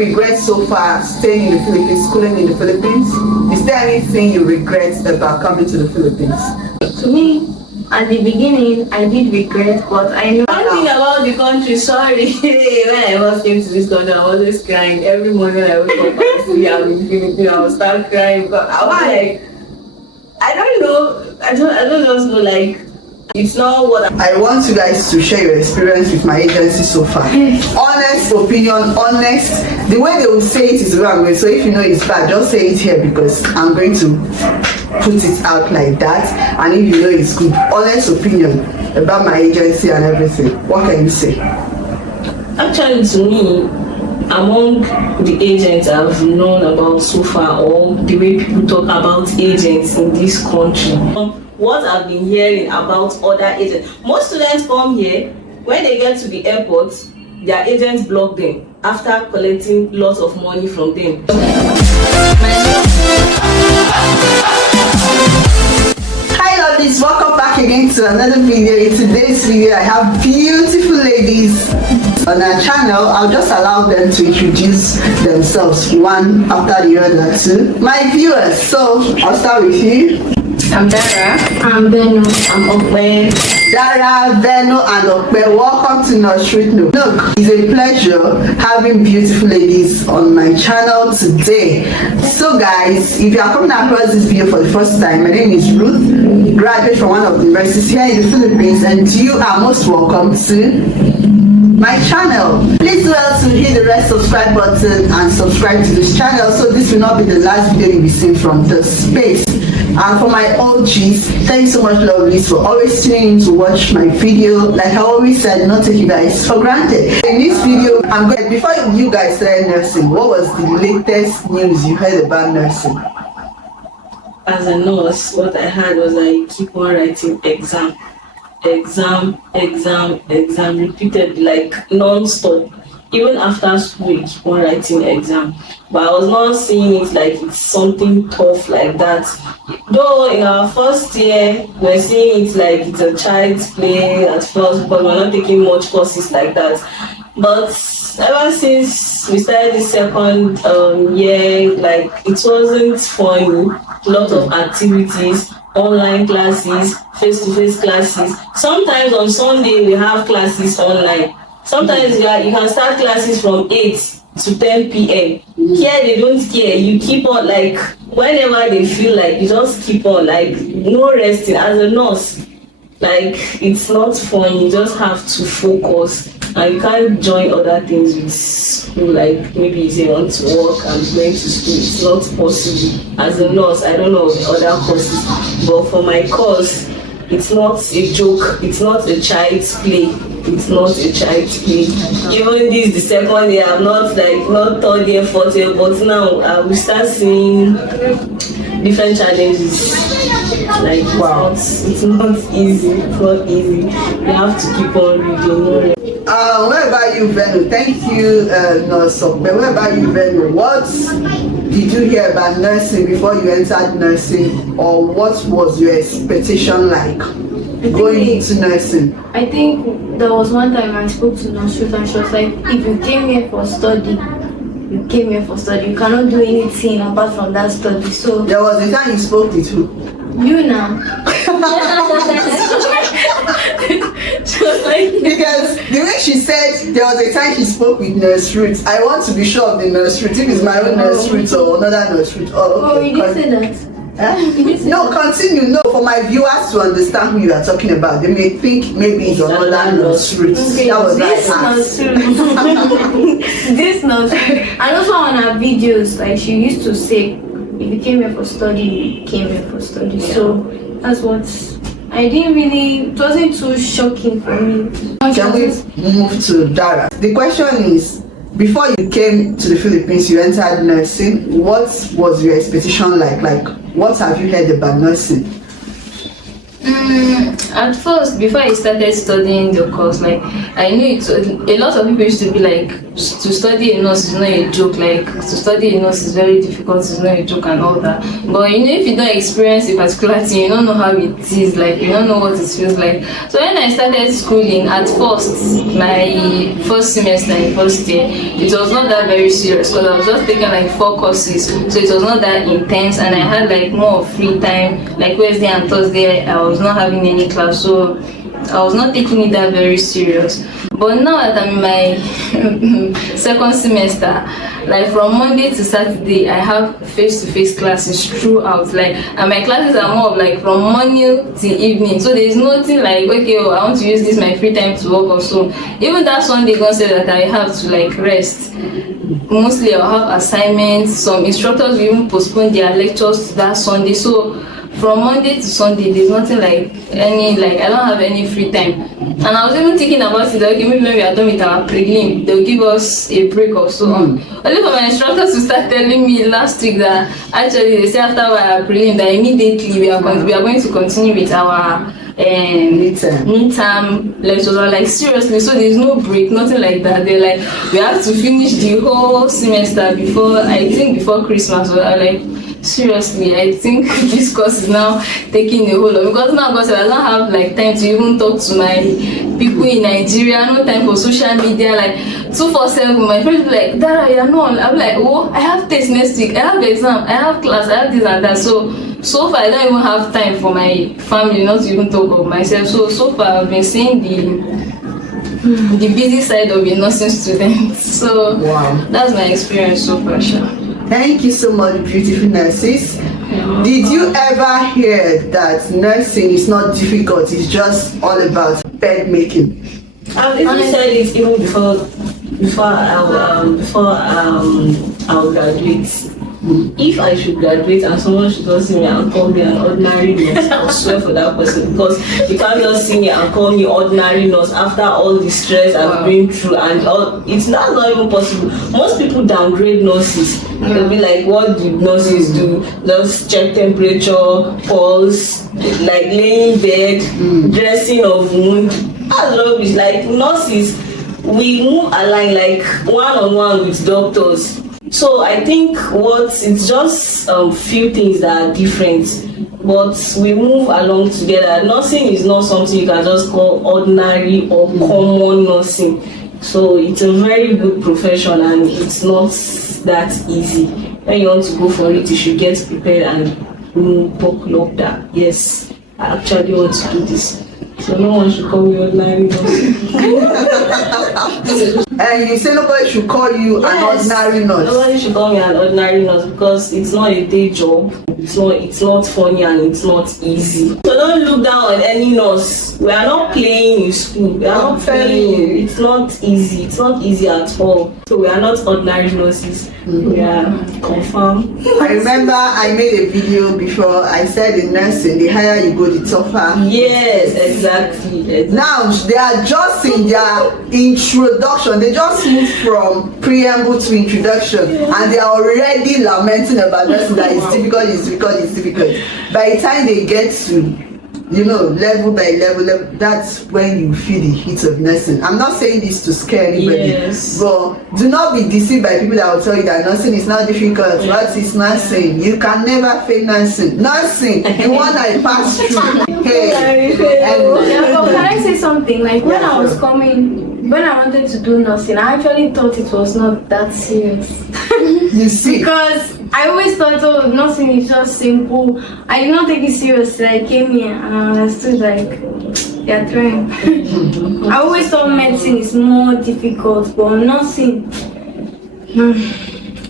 regret so far staying in the Philippines, schooling in the Philippines? Is there anything you regret about coming to the Philippines? To me, at the beginning, I did regret, but I know one thing about the country. Sorry, when I first came to this country, I was always crying. Every morning I wake up and see I'm in the Philippines, I would start crying. But I was like, I don't know. I don't just know. Like, it's not what I want you guys to share your experience with my agency so far. Honest opinion, honest. The way they will say it is wrong. So if you know it's bad, just say it here because I'm going to put it out like that. And if you know it's good, honest opinion about my agency and everything. What can you say? Actually, to me, among the agents I've known about so far, or the way people talk about agents in this country, what I've been hearing about other agents, most students come here, when they get to the airport, their agents block them after collecting lots of money from them. Hi lovelies, welcome back again to another video. In today's video, I have beautiful ladies on our channel. I'll just allow them to introduce themselves one after the other to my viewers. So I'll start with you. I'm Dara. I'm Beno. I'm Okpe. Dara, Beno, and Okpe, welcome to Nursery. Look, it's a pleasure having beautiful ladies on my channel today. So guys, if you are coming across this video for the first time, my name is Ruth, graduate from one of the universities here in the Philippines, and you are most welcome to my channel. Please do well to hit the red subscribe button and subscribe to this channel so this will not be the last video you'll be seeing from this space. And for my OGs, thank you so much lovelies for always tuning in to watch my video. Like I always said, not take you guys for granted. In this video, I'm going, before you guys started nursing, what was the latest news you heard about nursing? As a nurse, what I had was I keep on writing exam, repeated like non-stop. Even after school, you keep on writing exam. But I was not seeing it like it's something tough like that. Though in our first year, we're seeing it like it's a child's play at first, but we're not taking much courses like that. But ever since we started the second year, like it wasn't funny. A lot of activities, online classes, face-to-face classes. Sometimes on Sunday we have classes online. Sometimes you can start classes from 8 to 10 p.m. Here they don't care. You keep on, like whenever they feel like, you just keep on, like no resting. As a nurse, like it's not fun. You just have to focus, and you can't join other things with school. Like maybe you say you want to work and going to school. It's not possible. As a nurse, I don't know the other courses, but for my course, it's not a joke. It's not a child's play. It's not a child's play. Even this, the second year, I'm not third year, fourth year, but now we start seeing different challenges. Like wow, it's not easy. It's not easy. You have to keep on reading. Where about you, Venu? Thank you, Nurse Okpe. Where about you, Venu? What did you hear about nursing before you entered nursing, or what was your expectation like going into nursing? I think there was one time I spoke to Nurse Ruth and she was like, if you came here for study, you came here for study. You cannot do anything apart from that study. So there was a time you spoke with who? You now. She was like, because the way she said there was a time she spoke with Nurse Ruth, I want to be sure of the Nurse Ruth. If it's my own Nurse Ruth or another Nurse Ruth. Oh, okay. Oh, you didn't say that. No, continue. No, for my viewers to understand who you are talking about, they may think maybe it's another Nurse Ruth. Okay, that was this Nurse Ruth. This Nurse Ruth. And also on her videos, like she used to say, if you came here for study, you came here for study. Yeah. So that's what I didn't really, it wasn't too shocking for me. Can we move to Dara? The question is, before you came to the Philippines, you entered nursing. What was your expectation like? Like, what have you heard about nursing? At first, before I started studying the course, like I knew it. A lot of people used to be like, to study a nurse is not a joke. Like to study a nurse is very difficult. It's not a joke and all that. But if you don't experience a particular thing, you don't know how it is. Like you don't know what it feels like. So when I started schooling, at first, my first semester in first year, it was not that very serious because I was just taking like 4 courses, so it was not that intense, and I had like more free time. Like Wednesday and Thursday, I was not having any class, so I was not taking it that very serious. But now that I'm in my second semester, like from Monday to Saturday, I have face-to-face classes throughout. Like, and my classes are more of like from morning to evening. So there's nothing like, okay, oh, I want to use this my free time to work or so. Even that Sunday, God said that I have to like rest. Mostly I'll have assignments. Some instructors will even postpone their lectures to that Sunday. So from Monday to Sunday, there's nothing like I don't have any free time. And I was even thinking about it, that okay, maybe when we are done with our prelim, they'll give us a break or so on. Only for my instructors to start telling me last week that actually they say after our prelim that immediately we are going to continue with our midterm lectures. Are like seriously, so there's no break, nothing like that. They're like, we have to finish the whole semester before Christmas. Or like, seriously, I think this course is now taking a whole lot, because now I don't have like time to even talk to my people in Nigeria, no time for social media, like 247. My friends be like, Dara, you're not. I'm like, oh, I have test next week, I have exam, I have class, I have this and that. So far I don't even have time for my family, not to even talk of myself. So far I've been seeing the busy side of a nursing student. So wow, that's my experience so far. Thank you so much, beautiful nurses. Did you ever hear that nursing is not difficult, it's just all about bed making? I've even said it even before I'll graduate. If I should graduate and someone should just see me and call me an ordinary nurse, I'll swear for that person, because you can't just see me and call me ordinary nurse after all the stress I've been through and all. It's not even possible. Most people downgrade nurses. They'll be like, what do nurses do? Just check temperature, pulse, like laying bed, dressing of wound. That's rubbish. Like nurses, we move along like one-on-one with doctors. So I think it's just few things that are different, but we move along together. Nursing is not something you can just call ordinary or common nursing. So it's a very good profession and it's not that easy. When you want to go for it, you should get prepared and buckle up that, yes, I actually want to do this. So no one should call me ordinary nurse. And you say nobody should call you an ordinary nurse? Nobody should call me an ordinary nurse because it's not a day job. It's not funny and it's not easy. So don't look down on any nurse. We are not playing in school. We are not playing. It's not easy. It's not easy at all. So we are not ordinary nurses. We are confirmed. I remember I made a video before. I said in nursing, the higher you go, the tougher. Yes, exactly. Now they are just in their introduction. They just moved from preamble to introduction, and they are already lamenting about nursing that it's difficult. By the time they get to level by level, that's when you feel the heat of nursing. I'm not saying this to scare anybody, but do not be deceived by people that will tell you that nursing is not difficult. What is nursing? You can never fail nursing. Nursing, the one I passed through. Hey, can I say something? Like when I was when I wanted to do nursing, I actually thought it was not that serious. You see, because I always thought, oh, nursing is just simple. I did not take it seriously. I came here and I understood, like, they're trying. I always thought medicine is more difficult, but nursing.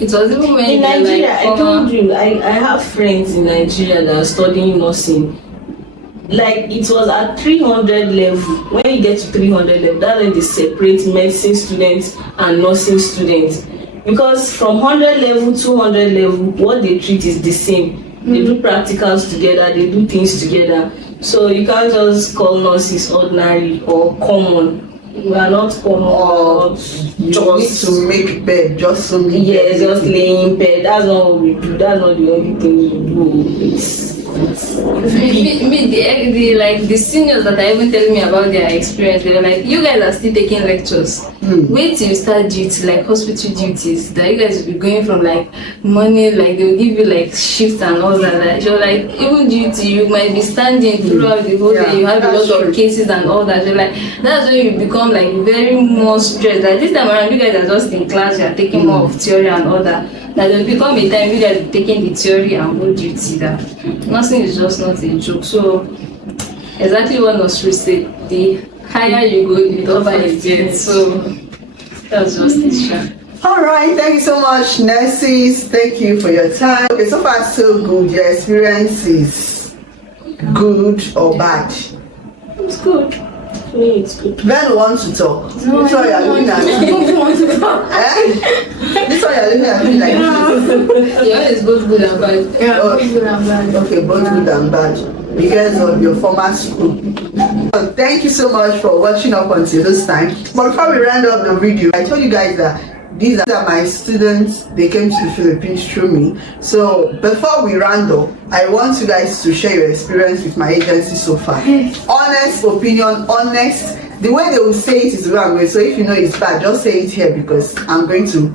It was even when in Nigeria, I told you, I have friends in Nigeria that are studying nursing. Like it was at 300 level. When you get to 300 level, that's when they separate medicine students and nursing students. Because from 100 level, 200 level, what they treat is the same. They do practicals together, they do things together. So you can't just call nurses ordinary or common. We are not common. Or you need to make bed, just so just laying bed. That's not what we do. That's not the only thing we do. The seniors that are even telling me about their experience, they were like, you guys are still taking lectures. Wait till you start duty, like hospital duties, that you guys will be going from like morning, like they will give you like shifts and all that. Like, you're like, even duty, you might be standing throughout the whole day, you have a lot of cases and all that. You're like, that's when you become like very more stressed. Like this time around, you guys are just in class, you are taking more of theory and all that. That will become a time you guys are taking the theory and go duty. That nothing is just not a joke. So exactly what Nosri said, the higher you go, the tougher it gets. So that's just it, sure. All right, thank you so much, nurses. Thank you for your time. Okay, so far so good. Your experience is good or bad? It's good. For me, it's good. Ben wants to talk. No, This one you're looking at me. This one you're looking at me like this. Yeah, it's both good and bad. Yeah, both good and bad. Okay, both good and bad. Because of your former school. So thank you so much for watching up until this time. But before we round up the video, I told you guys that these are my students. They came to the Philippines through me. So before we round up, I want you guys to share your experience with my agency so far. Honest opinion, honest. The way they will say it is the wrong way. So if you know it's bad, just say it here because I'm going to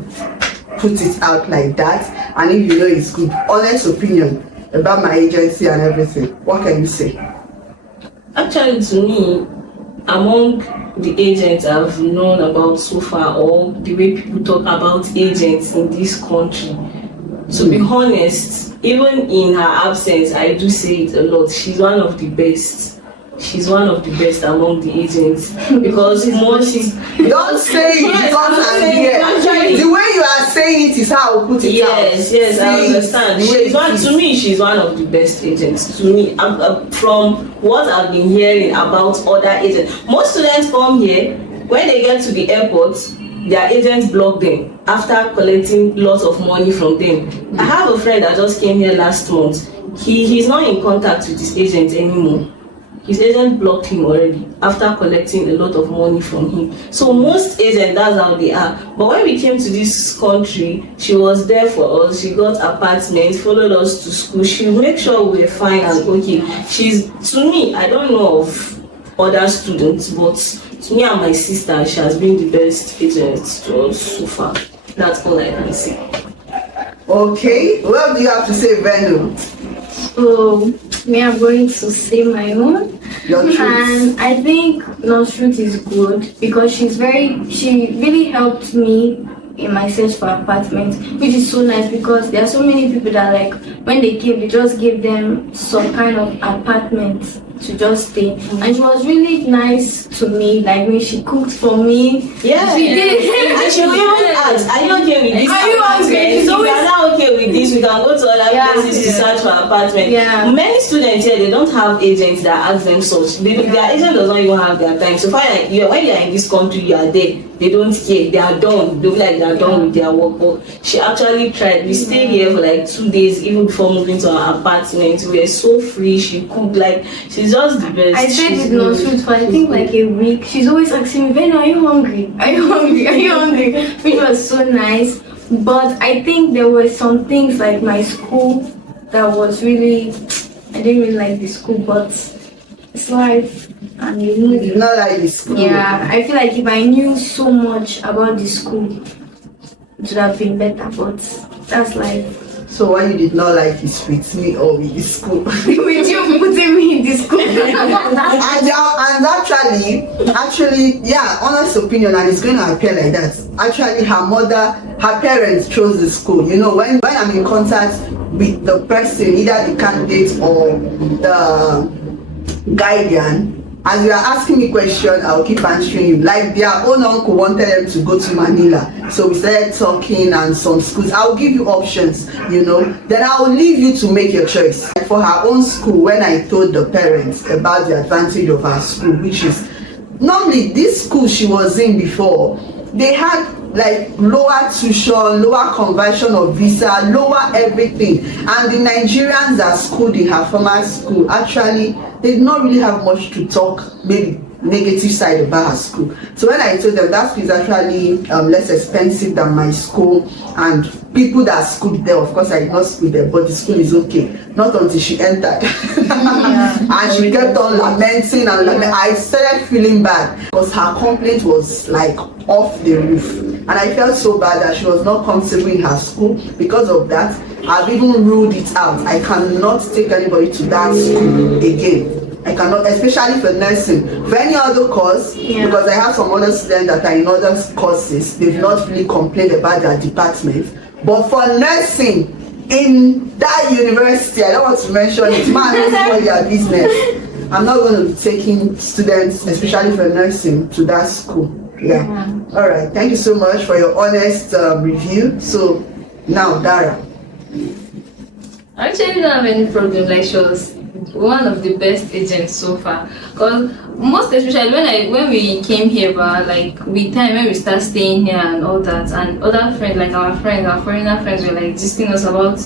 put it out like that. And if you know it's good, honest opinion about my agency and everything. What can you say? Actually, to me, among the agents I've known about so far, or the way people talk about agents in this country, to be honest, even in her absence, I do say it a lot. She's one of the best. She's one of the best among the agents because most. Don't say it because I'm here. The way you are saying it is how I'll put it out. Yes, I understand. To me, she's one of the best agents. To me, from what I've been hearing about other agents, most students come here, when they get to the airport, their agents block them after collecting lots of money from them. I have a friend that just came here last month. He's not in contact with his agent anymore. His agent blocked him already after collecting a lot of money from him. So most agents, that's how they are. But when we came to this country, she was there for us. She got apartments, followed us to school. She made sure we were fine and okay. She's, to me, I don't know of other students, but to me and my sister, she has been the best agent to us so far. That's all I can say. Okay, what do you have to say, Venu? So, me, I'm going to say my own. Your truth. And I think Nosruth is good because she really helped me in my search for apartments, which is so nice because there are so many people that like when they came, they just gave them some kind of apartment to just stay. And she was really nice to me, like when she cooked for me. Yeah, she did. And she will even ask, are you okay with this? Are you okay? So if you are not okay with this, we can go to other places to search for apartment. Yeah. Many students here, they don't have agents that ask them such. Their agent does not even have their time. So when you are in this country, you are there. They don't care. They are done. They'll be like they are done with their work. But she actually tried. We stayed here for like 2 days, even before moving to our apartment. We were so free. She cooked like she's just the best. I stayed with Nosruth for I think like a week. She's always asking me, "Venu, are you hungry? Are you hungry? Are you hungry?" Which was so nice. But I think there were some things like my school that was really, I didn't really like the school, but it's life. And you know, You not like the school. yeah, I feel like if I knew so much about the school, it would have been better. But that's life. So what you did not like is with me or with the school. With you putting me in the school. and actually, yeah, honest opinion, and it's going to appear like that. Actually, her parents chose the school. You know, when I'm in contact with the person, either the candidate or the guardian, as you are asking me questions, I'll keep answering you. Like their own uncle wanted them to go to Manila, so we started talking and some schools. I'll give you options, you know. Then I'll leave you to make your choice. For her own school, when I told the parents about the advantage of her school, which is normally this school she was in before, they had like lower tuition, lower conversion of visa, lower everything. And the Nigerians that schooled in her former school, actually, they did not really have much to talk, maybe negative side about her school. So when I told them that school is actually less expensive than my school, and people that schooled there, of course I did not school there, but the school is okay. Not until she entered. And she kept on lamenting and lamenting. I started feeling bad because her complaint was like off the roof. And I felt so bad that she was not comfortable in her school. Because of that, I've even ruled it out. I cannot take anybody to that school again. I cannot, especially for nursing. For any other course, because I have some other students that are in other courses, they've not really complained about their department. But for nursing, in that university, I don't want to mention it, man, it's their business. I'm not going to be taking students, especially for nursing, to that school. Yeah. All right. Thank you so much for your honest review. So now, Dara. I actually don't have any problem. Like, she was one of the best agents so far. Because most especially when we came here, but like with time when we start staying here and all that, and other friends, like our foreigner friends, were like teaching us about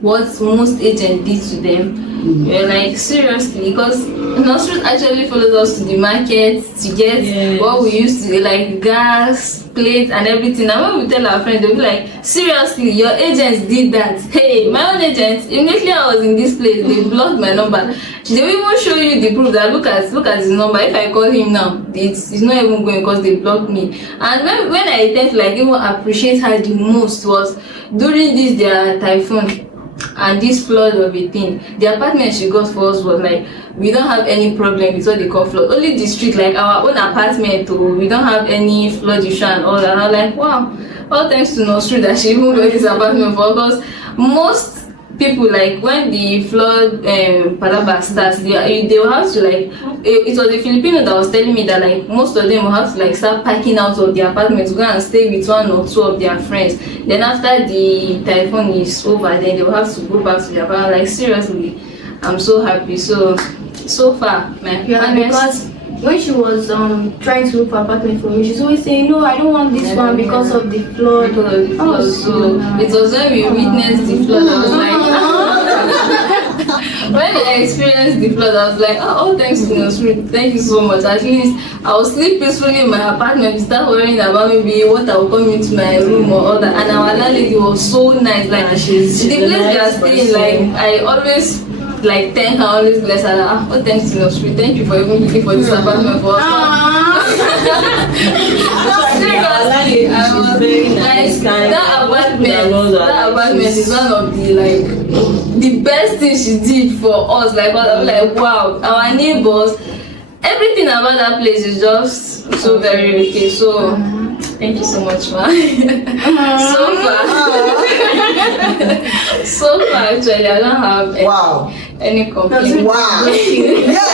what most agents did to them. We're like, seriously, because nurseries actually followed us to the market to get what we used to, like gas, plates and everything. And when we tell our friends, they'll be like, seriously, your agents did that. Hey, my own agents, immediately I was in this place, they blocked my number. They will even show you the proof that look at his number. If I call him now, it's not even going because they blocked me. And when I tend to like even appreciate her the most was during this their typhoon and this flood of a thing. The apartment she got for us was like, we don't have any problem with what they call flood. Only the street, like our own apartment, we don't have any flood issue and all that. And I'm like, wow, all thanks to Nostru that she even got this apartment for us. Most people, like when the flood palaba starts, they will have to like, it was a Filipino that was telling me that like most of them will have to like start packing out of the apartment to go and stay with one or two of their friends. Then after the typhoon is over, then they will have to go back to their apartment. Like seriously, I'm so happy. So far my because when she was trying to look for apartment for me, she's always saying, no, I don't want this one because of the flood. Because of the flood. So it was when we witnessed the flood, I was like, when I experienced the flood, I was like, oh thanks to your spirit, thank you so much. At least I will sleep peacefully in my apartment without worrying about maybe water will come into my room or all that. And our landlady was so nice. Like she's the place we are staying, person. like I always like thank her, always bless her. Oh thanks to your spirit, thank you for even looking for this apartment for us. Seriously, I was very nice. That apartment is one of the like the best thing she did for us. Like I was like, wow, our neighbors, everything about that place is just so very okay. So thank you so much, ma. So far actually I don't have any complaints. Wow. Yes,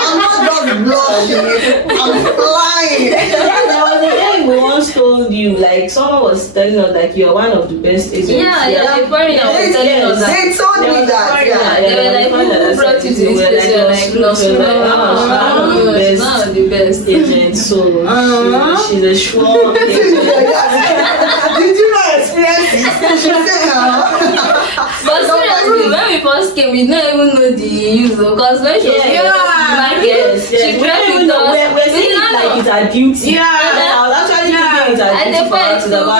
I'm not just blushing. I'm flying. There was a day we once told you, like someone was telling us that you're one of the best agents. The foreigner was telling us that. They told me that. They were like, who brought you to this place? You're like, no, she's one of the best agents. So she's a sure agent. Did you not experience it? She said, but seriously, when we first came, we didn't even know the use because when she was in the market, she tried with us. We didn't like it's her duty. I was actually thinking it's her duty for her to the back.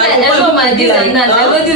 This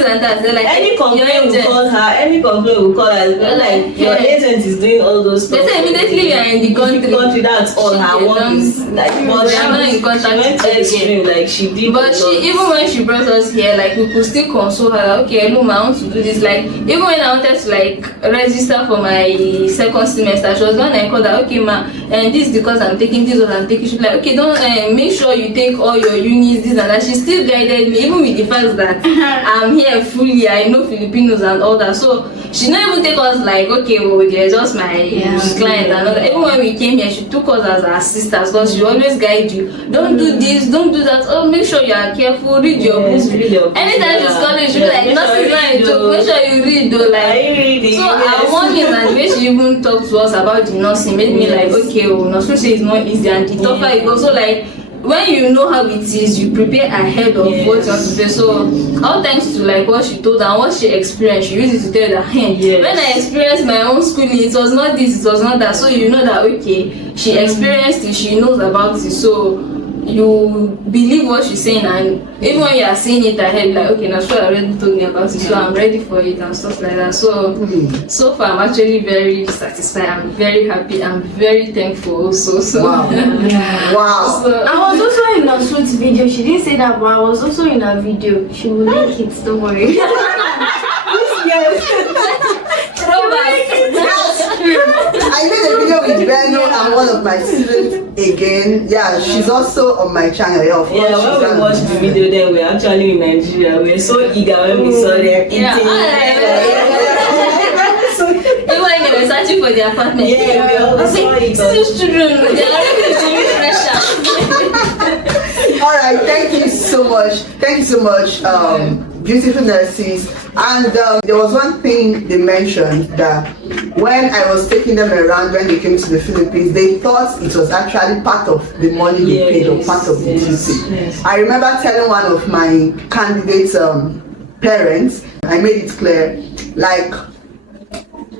and that. They're like, any complaint will call her. Any complaint will call her. They're like, your agent is doing all those stuff. They say immediately you are in the country. That's all her work is. Like, but they are not in contact extreme. Like she did. But even when she brought us here, like we could still console her. Okay, look, I want to do this. Like even when I wanted to like register for my second semester, she was going to call that, okay ma, and this is because I'm taking this or I'm taking. She's like, okay, don't make sure you take all your unis, this and that. She still guided me, even with the fact that I'm here fully. I know Filipinos and all that. So she didn't even take us like, okay, well, they're just my client and all that. Even when we came here, she took us as her sisters because she always guide you. Don't do this, don't do that. Oh, make sure you are careful. Read your books. Anytime she's calling, she'll be like, nothing's going to make sure you read though. Like, so our morning and the way she even talked to us about the nursing made me like, okay, well, nursing is not easy and the tougher it goes. So like when you know how it is, you prepare ahead of what you want to do. So all thanks to like what she told her and what she experienced, she used it to tell that, hey, when I experienced my own schooling, it was not this, it was not that. So you know that okay, she experienced it, she knows about it. So you believe what she's saying, and even when you are saying it ahead, like okay, now sure already told me about it, so I'm ready for it and stuff like that. So so far I'm actually very satisfied. I'm very happy. I'm very thankful also. So Wow. Wow. So, I was also in a Sweet's video. She didn't say that, but I was also in a video. She will link it, don't worry. I made a video with Benno and one of my students again. Yeah, she's also on my channel. Yeah, of course. Yeah, when we watched the video, then we're actually in Nigeria. We're so eager when we saw them eating. even when they were searching for their partner, Yeah, we I was saw like, it. these children, they're already doing pressure. All right, thank you so much. Thank you so much, beautiful nurses. And there was one thing they mentioned, that when I was taking them around when they came to the Philippines, they thought it was actually part of the money they paid or part of the duty. Yes. I remember telling one of my candidates' parents, I made it clear, like,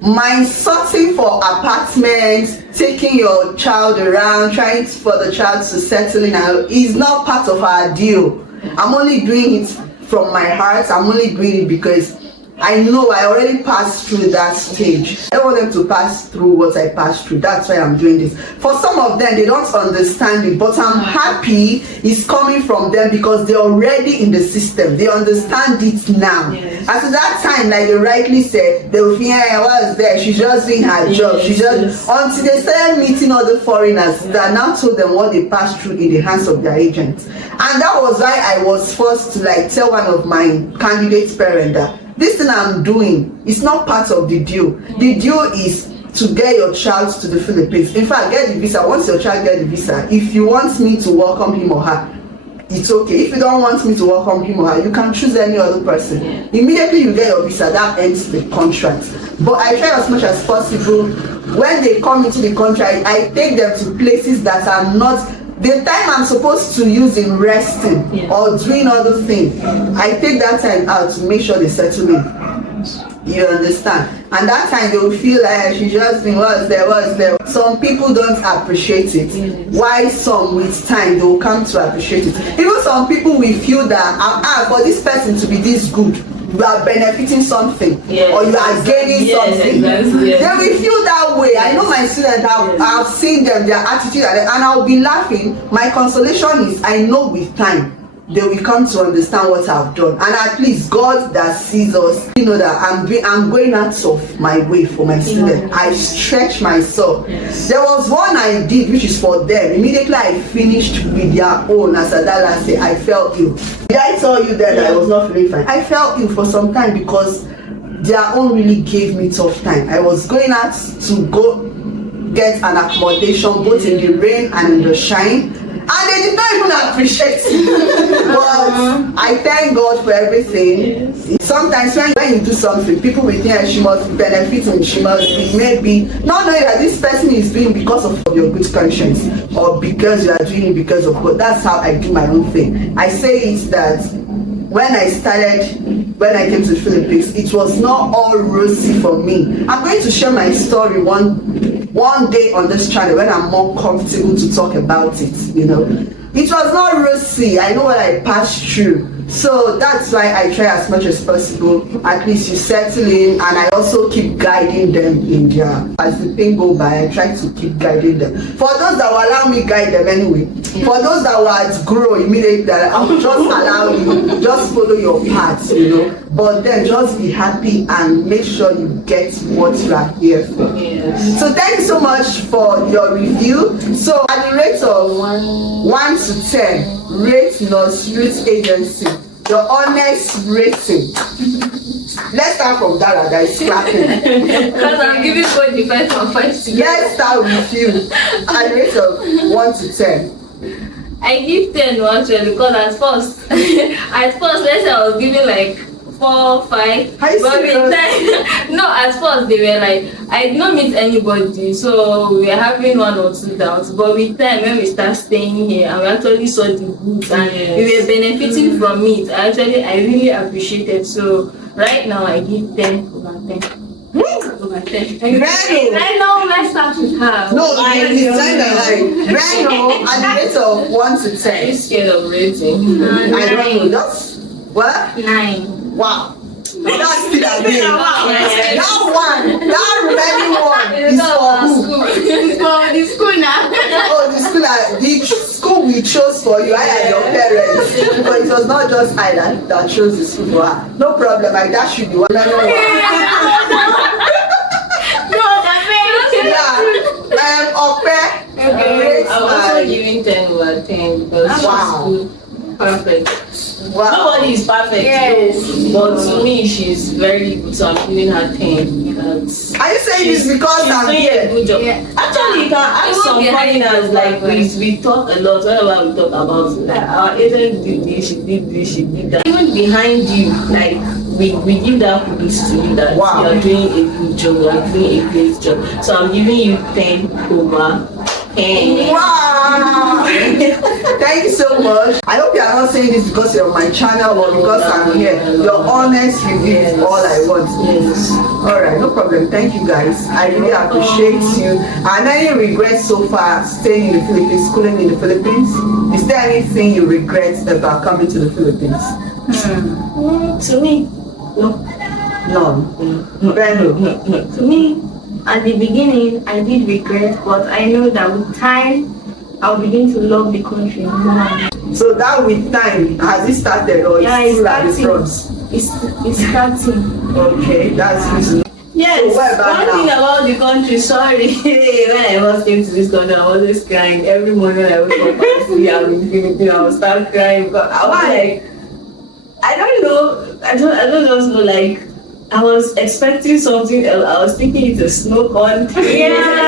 my sorting for apartments, taking your child around, trying for the child to settle in is not part of our deal. I'm only doing it from my heart. I'm only doing it because I know I already passed through that stage. I don't want them to pass through what I passed through. That's why I'm doing this. For some of them, they don't understand it, but I'm happy it's coming from them because they're already in the system. They understand it now. Yes. At that time, like they rightly said, they will think, hey, what was there? She's just doing her job. She just until they started meeting other foreigners that now told them what they passed through in the hands of their agents. And that was why I was forced to like tell one of my candidates' parents that this thing I'm doing is not part of the deal. The deal is to get your child to the Philippines. In fact, get the visa. Once your child gets the visa, if you want me to welcome him or her, it's okay. If you don't want me to welcome him or her, you can choose any other person. Immediately you get your visa, that ends the contract. But I try as much as possible. When they come into the contract, I take them to places that are not the time I'm supposed to use in resting or doing other things. I take that time out to make sure they settle in. You understand? And that time they will feel like she just been what's there. Some people don't appreciate it. Why some with time they will come to appreciate it. Even some people will feel that for this person to be this good, you are benefiting something or you are gaining something. They will feel that way. I know my students, I've seen them, their attitude, and I'll be laughing. My consolation is I know with time they will come to understand what I've done, and at least God that sees us, you know that I'm going out of my way for my students. I stretch myself. There was one I did which is for them. Immediately I finished with their own, as Adala said, I felt ill. Did I tell you that I was not feeling fine? I felt ill for some time because their own really gave me tough time. I was going out to go get an accommodation both in the rain and in the shine, and they did not even appreciate it. But I thank God for everything. Sometimes when you do something, people will think she must be benefiting, she must be maybe not knowing that this person is doing because of your good conscience or because you are doing it because of God. That's how I do my own thing. I say it that when I came to the Philippines, it was not all rosy for me. I'm going to share my story one day on this channel when I'm more comfortable to talk about it. You know, it was not rosy. I know what I passed through. So that's why I try as much as possible. At least you settle in, and I also keep guiding them in their, as the thing go by, I try to keep guiding them. For those that will allow me guide them anyway. For those that will outgrow immediately, I will just allow you, just follow your path, you know. But then just be happy and make sure you get what you are here for. So thank you so much for your review. So at the rate of 1 to 10, rate Nurse Agency. Your honest rating. Let's start from Dara, guys. Clapping. Because I'm giving 45 from 5 to Let's start with you. At the rate of 1 to 10. I give 10 actually because at first let's say I was giving like 4, 5. Are you But with serious? time, no, at first they were like, I did not meet anybody, so we were having 1 or 2 doubts. But with time, when we start staying here, and we actually saw the goods and we were benefiting from it, I really appreciated. So right now, I give 10 over 10. Over 10. I know messed up with her. No, it's like Reno at the rate of 1 to 10. Are you scared of rating? I don't know. That's what? 9. Wow. That's still a game. That one, that remaining one is for who? It's for the school now. Oh, the school we chose for you, I and your parents. Because it was not just I that chose the school for her. No problem, like that should be one. No, Yeah. Okay. I'm also giving 10 over 10 because Wow. she's perfect. Wow. Nobody is perfect, Yes. but to me, she's very good, so I'm giving her 10. That's, Are you saying this because she's I'm doing a here? good job. Yeah. Actually, you can ask It some won't be foreigners, like we talk a lot, whenever we talk about like, our agent did this, she did this, she did that. Even behind you, like we give that kudos to you that Wow. you're doing a good job, you're doing a great job. So I'm giving you 10 over 10. Wow! Thank you so much. I hope you are not saying this because you're on my channel or because I'm here. Your honest review is all I want. Yes. Alright, no problem. Thank you guys. I really appreciate you. And any regrets so far staying in the Philippines, schooling in the Philippines? Is there anything you regret about coming to the Philippines? To me, no. None. Benno. To me, at the beginning, I did regret, but I know that with time, I'll begin to love the country more. So that with time, has it started or Yeah, it's it's still at the starting. front? It's starting. Okay, that's good to know. Yes, So what about one now? thing about the country, sorry, when I first came to this country, I was always crying. Every morning I wake up and see I'm in Philippines, I would start crying. But I was like, I don't know, I don't just know, like, I was expecting something else. I was thinking it's a snow country. Yeah.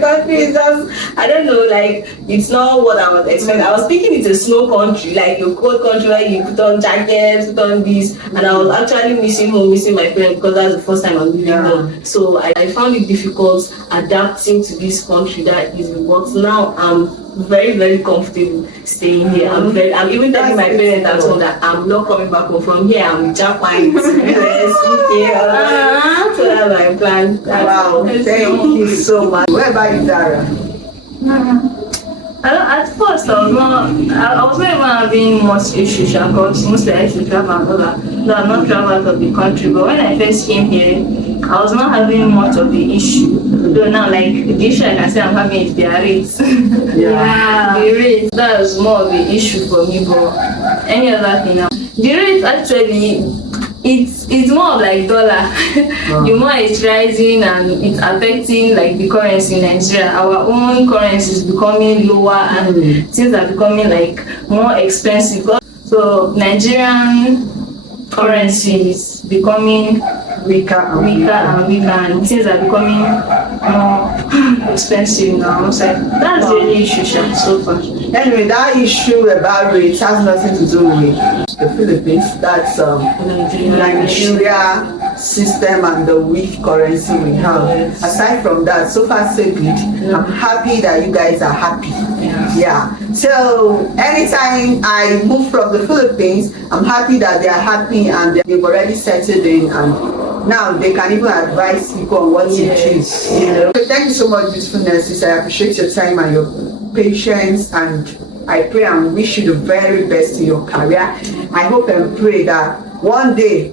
Country is just, I don't know, like, it's not what I was expecting. I was thinking it's a snow country, like a cold country where you put on jackets, put on this, and I was actually missing home, missing my parents because that's the first time I'm living home. So I found it difficult adapting to this country that is, but now I'm very, very comfortable staying here. I'm even telling my parents at home that I'm not coming back home. From here, I'm Japan to US, UK. So that's my plan. Wow, thank you so much. Where about you, Dara? At first, I was not even having much issues because mostly I used to travel and all that. No, I'm not travel out of the country, but when I first came here, I was not having much of the issue. Though now, like, the issue I can say I'm having is their rates. Yeah. The rates, that's more of the issue for me, but any other thing now. The rates actually, it's more of like dollar. The more it's rising and it's affecting like the currency in Nigeria. Our own currency is becoming lower and things are becoming like more expensive. So Nigerian currency is becoming weaker and weaker, and things are becoming more expensive now. So that's the only issue so far. Anyway, that issue about rates has nothing to do with the Philippines. That's Nigeria system and the weak currency we have. Aside from that, so far so good. I'm happy that you guys are happy. Yeah. So anytime I move from the Philippines, I'm happy that they are happy and they've already settled in, and now they can even advise people on what to choose. So thank you so much, beautiful nurses. I appreciate your time and your patience, and I pray and wish you the very best in your career. I hope and pray that one day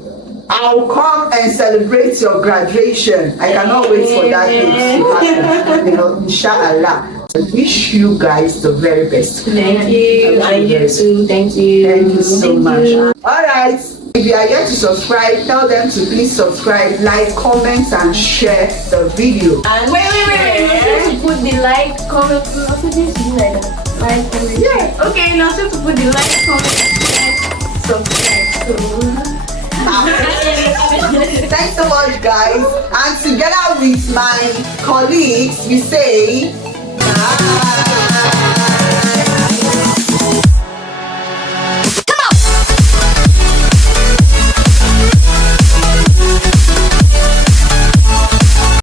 I'll come and celebrate your graduation. I cannot wait for that day to happen. Inshallah. I wish you guys the very best. Thank you. And you too. Thank you. Thank you so much. Alright, if you are yet to subscribe, tell them to please subscribe, like, comment, and share the video. And Wait. You put the like, comment, also this do like that. Like, comment. Yeah. Okay, now so to put the like, comment, subscribe. Thanks so much, guys. And together with my colleagues, we say bye.